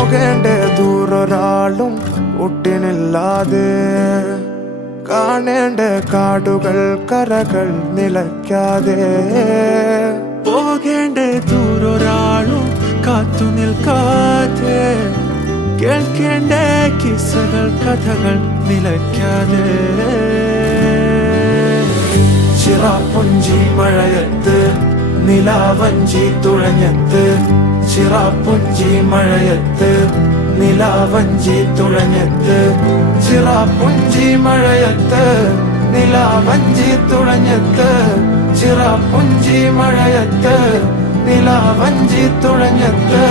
പോകേണ്ട ദൂരൊരാളും ഒട്ടിനില്ലാതെ കാണേണ്ട കാടുകൾ കരകൾ നിലയ്ക്കാതെ പോകേണ്ട ദൂരൊരാളും കാത്തു നിൽക്കാതെ കേൾക്കേണ്ട കിസ്സകൾ കഥകൾ നിലയ്ക്കാതെ ചിറാപ്പുഞ്ചി മഴയത്ത് നിലാവഞ്ചി തുഴഞ്ഞത്ത് ചിറാപ്പുഞ്ചി മഴയത്ത് നിലാവഞ്ചി തുഴഞ്ഞത്ത് ചിറാപ്പുഞ്ചി മഴയത്ത് നിലാവഞ്ചി തുഴഞ്ഞത്ത് ചിറാപ്പുഞ്ചി മഴയത്ത് നിലാവഞ്ചി തുഴഞ്ഞത്ത്